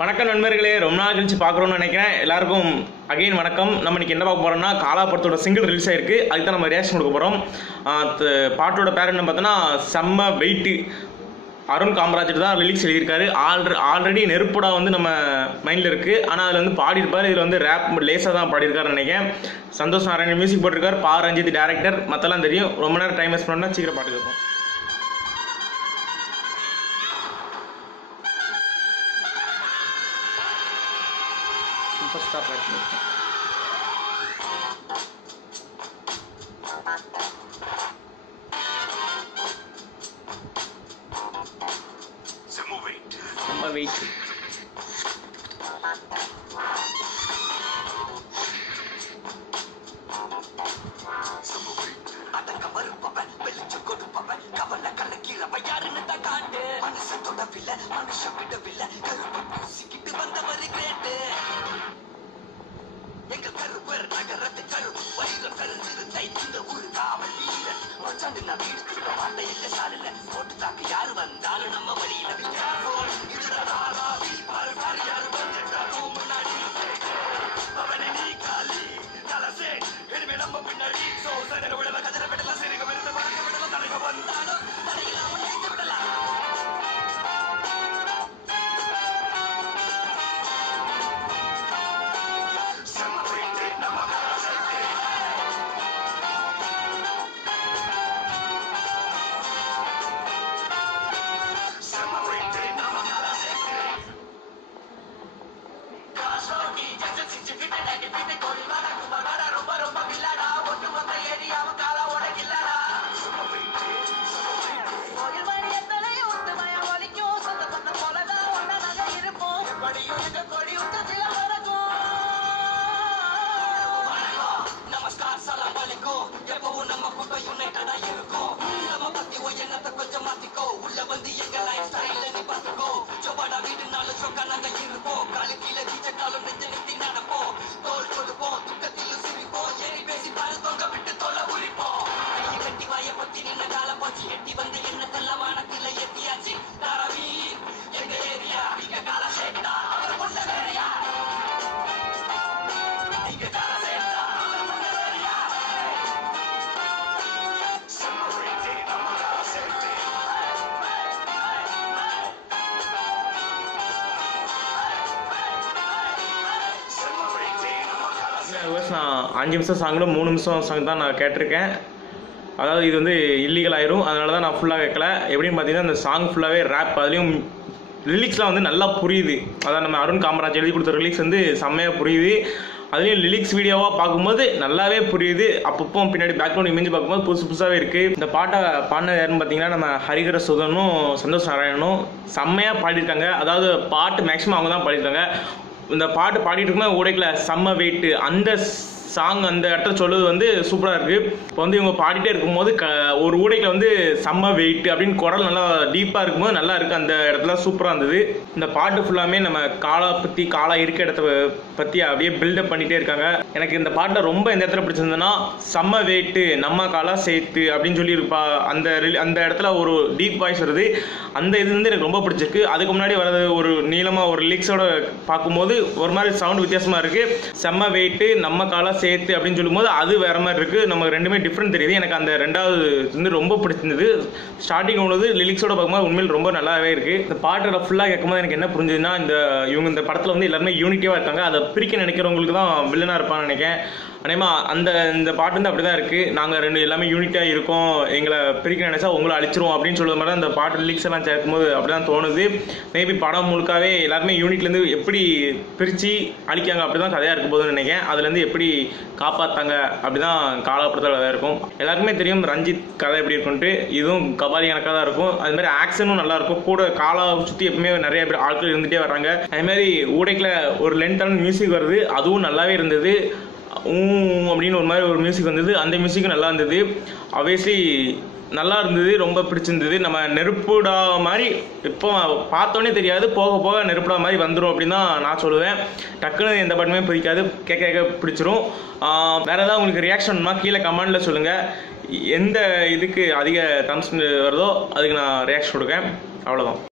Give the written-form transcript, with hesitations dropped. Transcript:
வணக்கம் நண்பர்களே, ரொம்ப நாள் கழிச்சு பார்க்குறோன்னு நினைக்கிறேன். எல்லாருக்கும் அகைன் வணக்கம். நம்ம இன்னைக்கு என்ன பார்க்க போகிறோம்னா, காலா படத்தோட சிங்கிள் ரிலீஸ் ஆயிருக்கு. அதுக்கு தான் நம்ம ரியாக்ஷன் கொடுக்க போகிறோம். பாட்டோட பேர் என்ன பார்த்தோன்னா செம்ம வெயிட்டு. அருண் காமராஜர் தான் லிரிக்ஸ் எழுதியிருக்காரு. ஆல்ரெடி நெருப்புடா வந்து நம்ம மைண்டில் இருக்குது. ஆனால் அதில் வந்து பாடியிருப்பார். இதில் வந்து ரேப் லேஸாக தான் பாடியிருக்காருன்னு நினைக்கிறேன். சந்தோஷ் நாராயணன் மியூசிக் போட்டிருக்காரு. பா ரஞ்சித் டேரக்டர். மற்றெல்லாம் தெரியும். ரொம்ப நேரம் டைம் வேஸ்ட் பண்ணால் சீக்கிரம் பாட்டு கேட்போம். சூப்பர் ஸ்டார் செம்ம வெயிட். யாரு வந்தாலும் நம்ம வழியில நான் 5 நிமிஷம் சாங்கில் 3 நிமிஷம் சாங் தான் நான் கேட்டிருக்கேன். அதாவது இது வந்து இல்லீகல் ஆயிரும். அதனால தான் நான் ஃபுல்லாக கேட்கல. எப்படின்னு பார்த்தீங்கன்னா அந்த சாங் ஃபுல்லாகவே ரேப், அதுலேயும் லிரிக்ஸ்லாம் வந்து நல்லா புரியுது. அதான் நம்ம அருண் காமராஜ் எழுதி கொடுத்த லிரிக்ஸ் வந்து செம்மையாக புரியுது. அதுலேயும் லிரிக்ஸ் வீடியோவாக பார்க்கும்போது நல்லாவே புரியுது. அப்பப்போ பின்னாடி பேக்ரவுண்ட் இமேஜ் பார்க்கும்போது புதுசாகவே இருக்குது. இந்த பாட்டை பாடினது யாருன்னு பார்த்தீங்கன்னா நம்ம ஹரிஹர சுதனும் சந்தோஷ் நாராயணனும் செம்மையாக பாடியிருக்காங்க. அதாவது பாட்டு மேக்ஸிமம் அவங்க தான் பாடியிருக்காங்க. இந்த பாட்டு பாடிட்டு இருக்கும்போது ஓடைக்கல செம்ம வெயிட்டு. அந்த சாங் அந்த இடத்துல சொல்லுவது வந்து சூப்பராக இருக்குது. இப்போ வந்து இவங்க பாடிட்டே இருக்கும்போது ஒரு ஊடைக்கில் வந்து செம்ம வெயிட் அப்படின்னு குரல் நல்லா டீப்பாக இருக்கும்போது நல்லா இருக்குது. அந்த இடத்துல சூப்பராக இருந்தது. இந்த பாட்டு ஃபுல்லாமே நம்ம காலா பற்றி, காலா இருக்க இடத்த பற்றி அப்படியே பில்டப் பண்ணிகிட்டே இருக்காங்க. எனக்கு இந்த பாட்டில் ரொம்ப எந்த இடத்துல பிடிச்சிருந்ததுன்னா செம்ம வெயிட்டு நம்ம காலா சேர்த்து அப்படின்னு சொல்லியிருப்பா. அந்த இடத்துல ஒரு டீப் வாய்ஸ் வருது. அந்த இது வந்து எனக்கு ரொம்ப பிடிச்சிருக்கு. அதுக்கு முன்னாடி வரது ஒரு நீளமாக ஒரு லிரிக்ஸோட பார்க்கும்போது ஒரு மாதிரி சவுண்ட் வித்தியாசமாக இருக்குது. செம்ம வெயிட்டு நம்ம காலா சேர்த்து அப்படின்னு சொல்லும்போது அது வேற மாதிரி இருக்குது. நமக்கு ரெண்டுமே டிஃப்ரெண்ட் தெரியுது. எனக்கு அந்த ரெண்டாவது வந்து ரொம்ப பிடிச்சிருந்தது. ஸ்டார்டிங் உள்ளது லிரிக்ஸோட பார்க்கும்போது உண்மையில் ரொம்ப நல்லாவே இருக்குது. இந்த பாட்டோட ஃபுல்லாக கேட்கும்போது எனக்கு என்ன புரிஞ்சுதுன்னா, இவங்க இந்த படத்தில் வந்து எல்லாருமே யூனிட்டியாக இருக்காங்க. அதை பிரிக்க நினைக்கிறவங்களுக்கு தான் வில்லனாக இருப்பான்னு நினைக்கிறேன். அதேமா இந்த பாட்டு வந்து அப்படி தான் இருக்குது. நாங்கள் எல்லாமே யூனிட்டாக இருக்கோம், எங்களை பிரிக்க நினைச்சா உங்களை அழிச்சிரும் அப்படின்னு சொல்லுற மாதிரி தான் அந்த பாட்டு லிரிக்ஸ் எல்லாம் சேர்க்கும்போது அப்படி தான் தோணுது. மேபி படம் முழுக்காவே எல்லாருமே யூனிட்லேருந்து எப்படி பிரித்து அழிக்காங்க அப்படி தான் கதையாக இருக்கும் போதுன்னு நினைக்கிறேன். அதுலேருந்து எப்படி காப்பாற்றாங்க அப்படி தான் காலப்படத்தில் கதையாக இருக்கும். எல்லாருக்குமே தெரியும் ரஞ்சித் கதை எப்படி இருக்குன்ட்டு. இதுவும் கபாலி கணக்காக தான் இருக்கும். அது மாதிரி ஆக்ஷனும் நல்லாயிருக்கும். கூட காலாவை சுற்றி எப்பவுமே நிறைய பேர் ஆட்கள் இருந்துகிட்டே வர்றாங்க. அதேமாதிரி ஊடைக்கில் ஒரு லென்த்தான மியூசிக் வருது. அதுவும் நல்லாவே இருந்தது. அப்படின்னு ஒரு மாதிரி ஒரு மியூசிக் வந்தது. அந்த மியூசிக்கும் நல்லா இருந்தது. ஆப்வியஸ்லி நல்லா இருந்தது, ரொம்ப பிடிச்சிருந்தது. நம்ம நெருப்புடா மாதிரி இப்போ பார்த்தோன்னே தெரியாது, போக போக நெருப்புடா மாதிரி வந்துடும் அப்படின்னு தான் நான் சொல்லுவேன். டக்குன்னு எந்த பாட்டுமே பிடிக்காது, கேட்க பிடிச்சிரும். வேறு ஏதாவது உங்களுக்கு ரியாக்ஷன்னா கீழே கமெண்டில் சொல்லுங்கள். எந்த இதுக்கு அதிக தம்ஸ் வருதோ அதுக்கு நான் ரியாக்ஷன் கொடுக்கேன். அவ்வளோதான்.